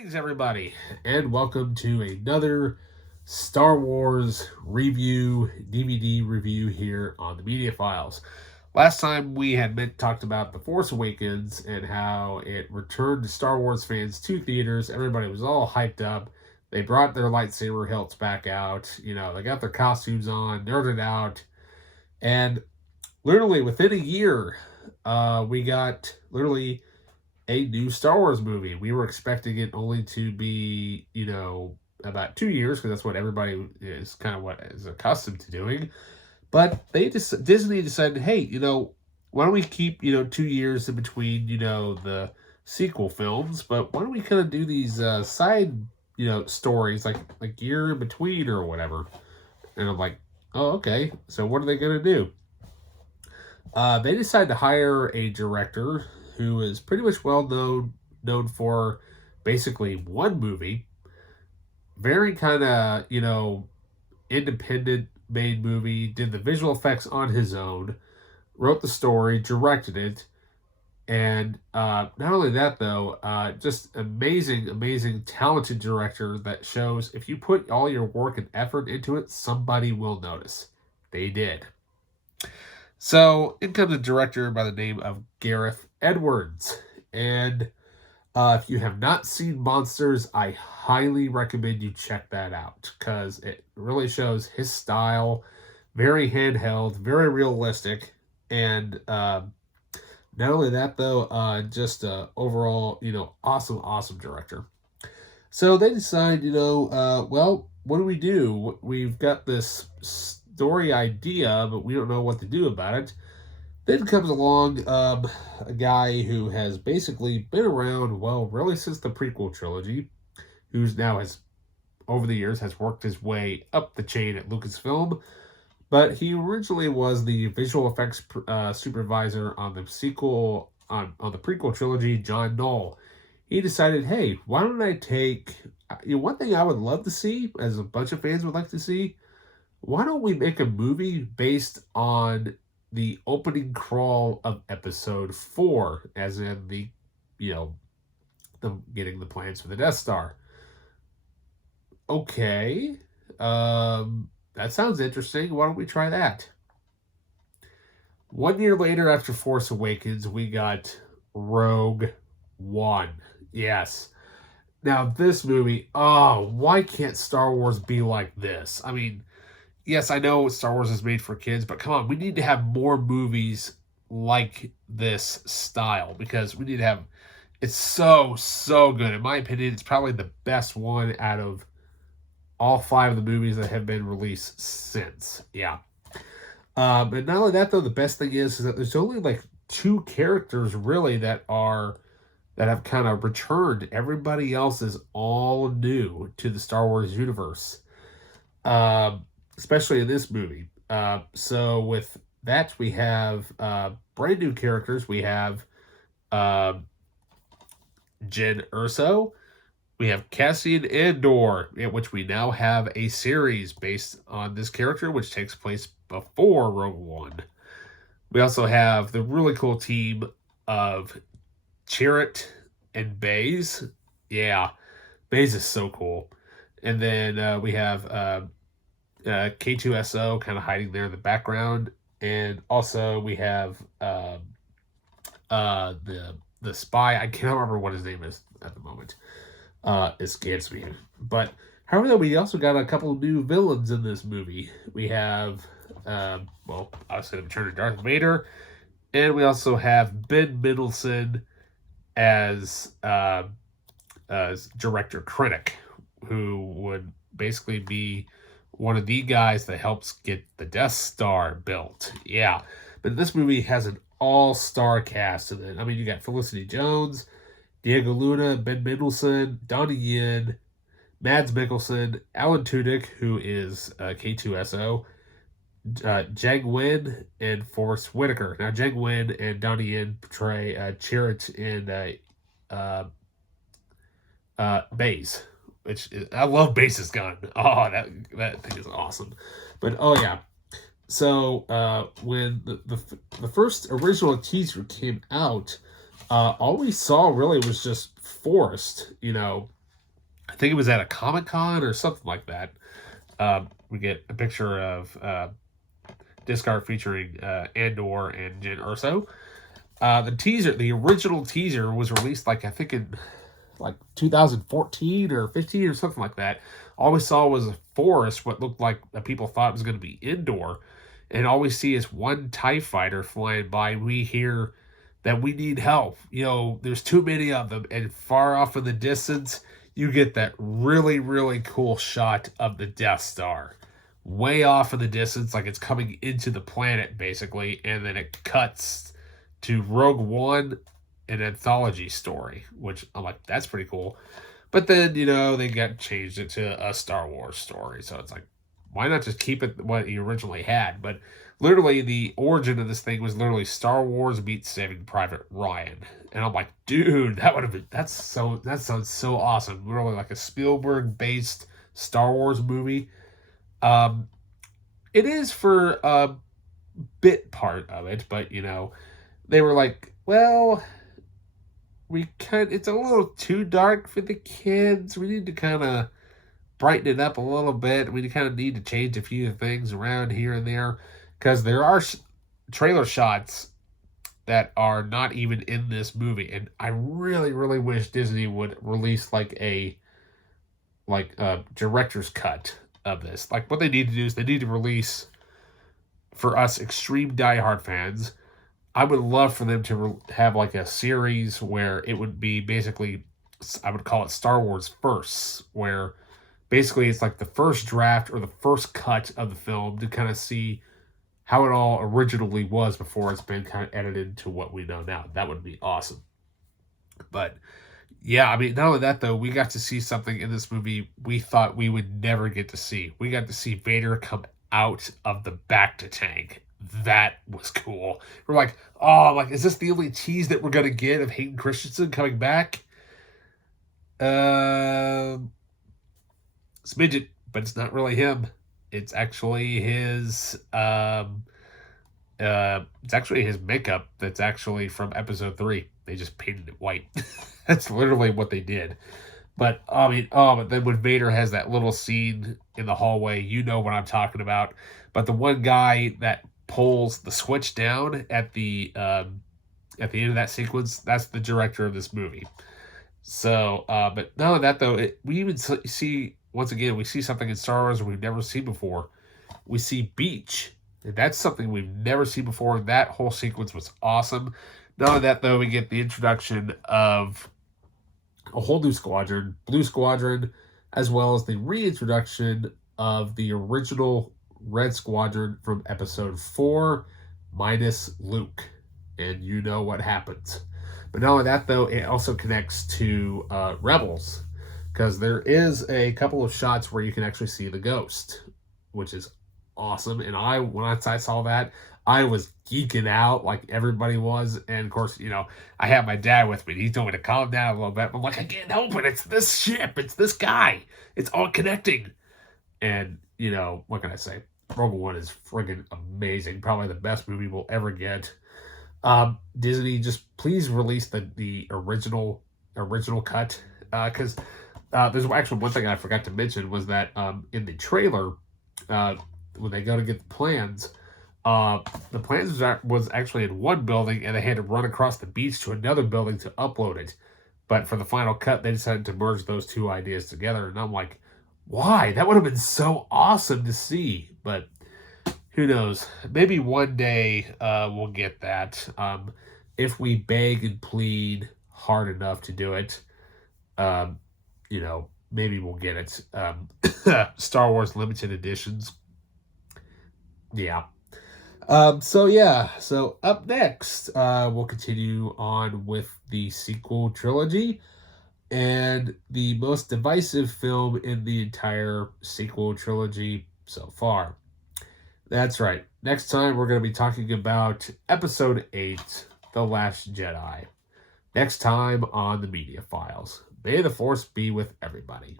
Greetings, everybody, and welcome to another Star Wars DVD review here on the Media Files. Last time we had talked about The Force Awakens and how it returned to Star Wars fans to theaters. Everybody was all hyped up. They brought their lightsaber hilts back out. They got their costumes on, nerded out, and literally within a year, we got literally a new Star Wars movie. We were expecting it only to be, about 2 years, because that's what everybody is kind of what is accustomed to doing. But Disney decided, hey, why don't we keep 2 years in between, the sequel films, but why don't we kind of do these side, stories like year in between or whatever? And I'm like, oh, okay. So what are they gonna do? They decided to hire a director who is pretty much known for basically one movie, very kind of independent made movie, did the visual effects on his own, wrote the story, directed it, and not only that though, just amazing talented director that shows if you put all your work and effort into it, somebody will notice. They did. So in comes a director by the name of Gareth Edwards. And if you have not seen Monsters, I highly recommend you check that out because it really shows his style, very handheld, very realistic, and not only that though, just overall, awesome director. So they decide, well, what do we do? We've got this story idea, but we don't know what to do about it. Then comes along a guy who has basically been around, well, really since the prequel trilogy, who's now over the years, has worked his way up the chain at Lucasfilm, but he originally was the visual effects supervisor on the sequel, on the prequel trilogy, John Knoll. He decided, hey, why don't I take, one thing I would love to see, as a bunch of fans would like to see, why don't we make a movie based on the opening crawl of episode 4, as in the getting the plans for the Death Star. Okay, that sounds interesting. Why don't we try that? 1 year later, after Force Awakens, we got Rogue One. Yes. Now this movie, why can't Star Wars be like this? I mean, yes, I know Star Wars is made for kids, but come on, we need to have more movies like this style because we need to have. It's so good. In my opinion, it's probably the best one out of all 5 of the movies that have been released since. Yeah. But not only that, though, the best thing is that there's only like 2 characters really that have kind of returned. Everybody else is all new to the Star Wars universe. Especially in this movie. So with that, we have brand new characters. We have Jyn Erso. We have Cassian Andor, which we now have a series based on this character, which takes place before Rogue One. We also have the really cool team of Chirrut and Baze. Yeah, Baze is so cool. And then we have K2SO kind of hiding there in the background, and also we have the spy. I can't remember what his name is at the moment. Escapes me. But however, we also got a couple of new villains in this movie. We have obviously the return of Darth Vader, and we also have Ben Mendelsohn as Director Krennic, who would basically be one of the guys that helps get the Death Star built. Yeah. But this movie has an all-star cast in it. I mean, you got Felicity Jones, Diego Luna, Ben Mendelsohn, Donnie Yen, Mads Mikkelsen, Alan Tudyk, who is K2SO, Jang Wen, and Forrest Whitaker. Now, Jang Wen and Donnie Yen portray Chirrut and Baze. I love Baze's gun. Oh, that thing is awesome. But yeah. So when the first original teaser came out, all we saw really was just Forrest, I think it was at a Comic-Con or something like that. We get a picture of Discard featuring Andor and Jyn Erso. The original teaser was released I think in 2014 or 15 or something like that. All we saw was a forest, what looked like people thought was going to be indoor, and all we see is one TIE fighter flying by. We hear that we need help. There's too many of them, and far off in the distance, you get that really, really cool shot of the Death Star. Way off in the distance, like it's coming into the planet, basically, and then it cuts to Rogue One, an anthology story, which I'm like, that's pretty cool. But then, they changed it to a Star Wars story, so it's like, why not just keep it what you originally had? But literally, the origin of this thing was literally Star Wars meets Saving Private Ryan. And I'm like, dude, that sounds so awesome. Literally like a Spielberg-based Star Wars movie. It is for a bit part of it, but, they were like, well, it's a little too dark for the kids. We need to kind of brighten it up a little bit. We kind of need to change a few things around here and there, because there are trailer shots that are not even in this movie, and I really, really wish Disney would release a director's cut of this. Like, what they need to do is they need to release, for us extreme diehard fans, I would love for them to have a series where it would be basically, I would call it Star Wars Firsts, where basically it's like the first draft or the first cut of the film to kind of see how it all originally was before it's been kind of edited to what we know now. That would be awesome. But yeah, I mean, not only that though, we got to see something in this movie we thought we would never get to see. We got to see Vader come out of the bacta tank. That was cool. We're like, is this the only tease that we're gonna get of Hayden Christensen coming back? It's Midget, but it's not really him. It's actually his makeup that's actually from episode 3. They just painted it white. That's literally what they did. But but then when Vader has that little scene in the hallway, you know what I'm talking about. But the one guy that pulls the switch down at the end of that sequence, that's the director of this movie. So, but not only that though, we even see, once again, we see something in Star Wars we've never seen before. We see Beach. And that's something we've never seen before. That whole sequence was awesome. Not only that though, we get the introduction of a whole new squadron, Blue Squadron, as well as the reintroduction of the original Red Squadron from episode 4, minus Luke. And you know what happens. But not only that though, it also connects to Rebels, because there is a couple of shots where you can actually see the Ghost, which is awesome. And when I saw that, I was geeking out like everybody was. And of course, I have my dad with me. He told me to calm down a little bit. I'm like, I can't help it. It's this ship. It's this guy. It's all connecting. And, what can I say? Rogue One is friggin' amazing. Probably the best movie we'll ever get. Disney, just please release the original cut. Because there's actually one thing I forgot to mention was that in the trailer, when they go to get the plans was actually in one building, and they had to run across the beach to another building to upload it. But for the final cut, they decided to merge those two ideas together, and I'm like, why? That would have been so awesome to see. But who knows? Maybe one day we'll get that. If we beg and plead hard enough to do it, maybe we'll get it. Star Wars limited editions. Yeah. So up next, we'll continue on with the sequel trilogy and the most divisive film in the entire sequel trilogy so far. That's right. Next time, we're going to be talking about Episode 8, The Last Jedi. Next time on the Media Files. May the Force be with everybody.